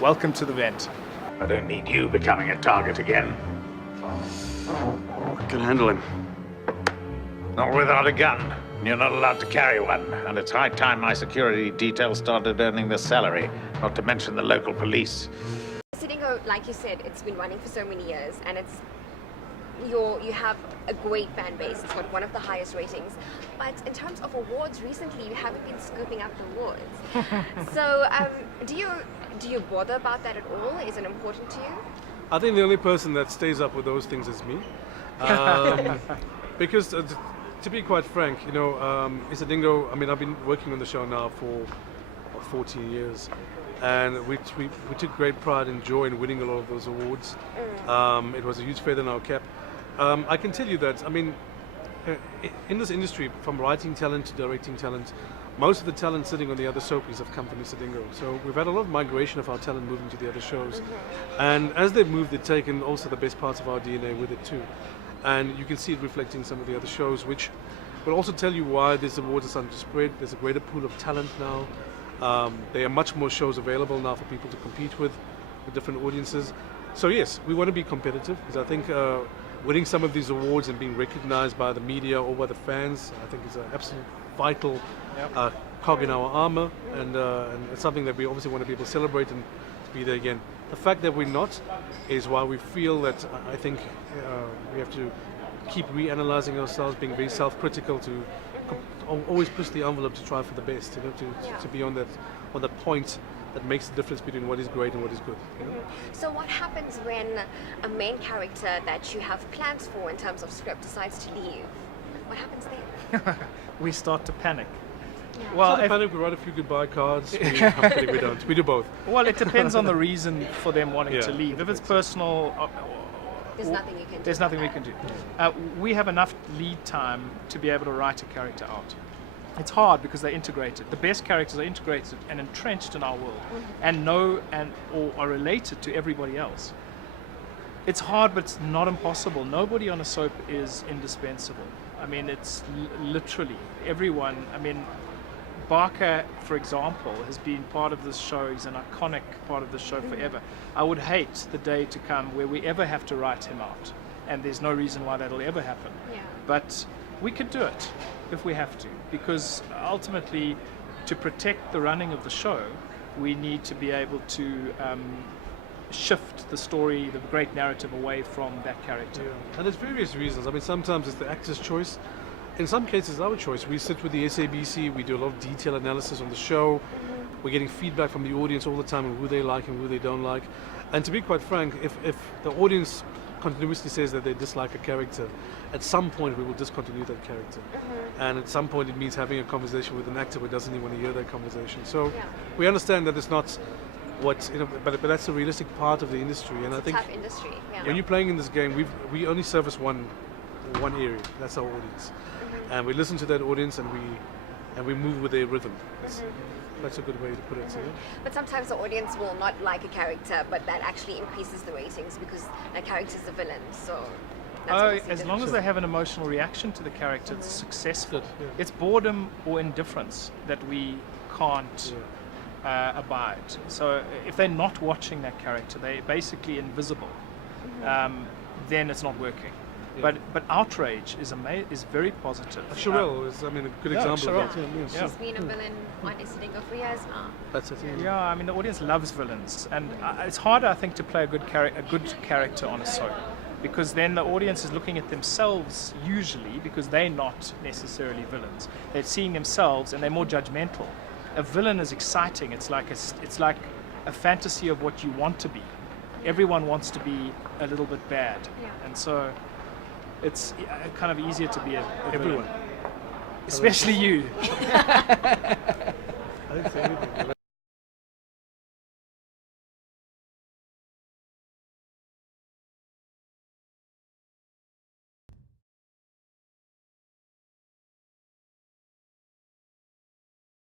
welcome to the vent. I don't need you becoming a target again. I can handle him. Not without a gun. You're not allowed to carry one. And it's high time my security detail started earning their salary, not to mention the local police. Isidingo, like you said, it's been running for so many years, and you have a great fan base. It's got one of the highest ratings. But in terms of awards, recently you haven't been scooping up the awards. So do you bother about that at all? Is it important to you? I think the only person that stays up with those things is me. Because to be quite frank, Isidingo, I mean, I've been working on the show now for 14 years. And we took great pride and joy in winning a lot of those awards. It was a huge feather in our cap. I can tell you that, I mean, in this industry, from writing talent to directing talent, most of the talent sitting on the other soapies have come from Isidingo. So we've had a lot of migration of our talent moving to the other shows. And as they've moved, they've taken also the best parts of our DNA with it too. And you can see it reflecting some of the other shows, which will also tell you why these awards are starting to spread. There's a greater pool of talent now. There are much more shows available now for people to compete with different audiences. So yes, we want to be competitive, because I think winning some of these awards and being recognized by the media or by the fans, I think is an absolute vital cog in our armor, and it's something that we obviously want to be able to celebrate and to be there again. The fact that we're not is why we feel that I think we have to keep reanalyzing ourselves, being very self-critical, to always push the envelope to try for the best, to be on that point that makes the difference between what is great and what is good. So what happens when a main character that you have plans for in terms of script decides to leave? What happens then? We start to panic. Yeah. Well, Panic, we write a few goodbye cards. We don't. We do both. well, it depends on the reason for them wanting to leave. If it's personal, There's nothing you can do. there's nothing we can do. We have enough lead time to be able to write a character out. It's hard because they're integrated. The best characters are integrated and entrenched in our world, and know or are related to everybody else. It's hard, but it's not impossible. Nobody on a soap is indispensable. I mean, it's literally everyone. I mean, Barker, for example, has been part of this show. He's an iconic part of the show forever. I would hate the day to come where we ever have to write him out, and there's no reason why that'll ever happen. Yeah. But we could do it if we have to, because ultimately, to protect the running of the show, we need to be able to shift the story, the great narrative, away from that character. And there's various reasons. I mean, sometimes it's the actor's choice. In some cases, our choice. We sit with the SABC, we do a lot of detailed analysis on the show. We're getting feedback from the audience all the time on who they like and who they don't like. And to be quite frank, if the audience continuously says that they dislike a character, at some point we will discontinue that character. And at some point it means having a conversation with an actor who doesn't even want to hear that conversation. So we understand that it's not what, but that's a realistic part of the industry. And I think Tough industry. Yeah. when you're playing in this game, we only service one area. That's our audience, and we listen to that audience, and we move with their rhythm. That's a good way to put it. But sometimes the audience will not like a character, but that actually increases the ratings because a character's a villain. So that's obviously as long as they have an emotional reaction to the character, it's successful. It's boredom or indifference that we can't abide. So if they're not watching that character, they're basically invisible. Then it's not working. But outrage is very positive. Sherelle is, a good example of that. She's been a villain on Escapism for years now. That's it. Yeah, I mean, the audience loves villains, and it's harder, I think, to play a good character on a soap, because then the audience is looking at themselves usually, because they're not necessarily villains. They're seeing themselves, and they're more judgmental. A villain is exciting. It's like a fantasy of what you want to be. Everyone wants to be a little bit bad, and so it's kind of easier to be a Everyone. villain. Especially you. I didn't say anything.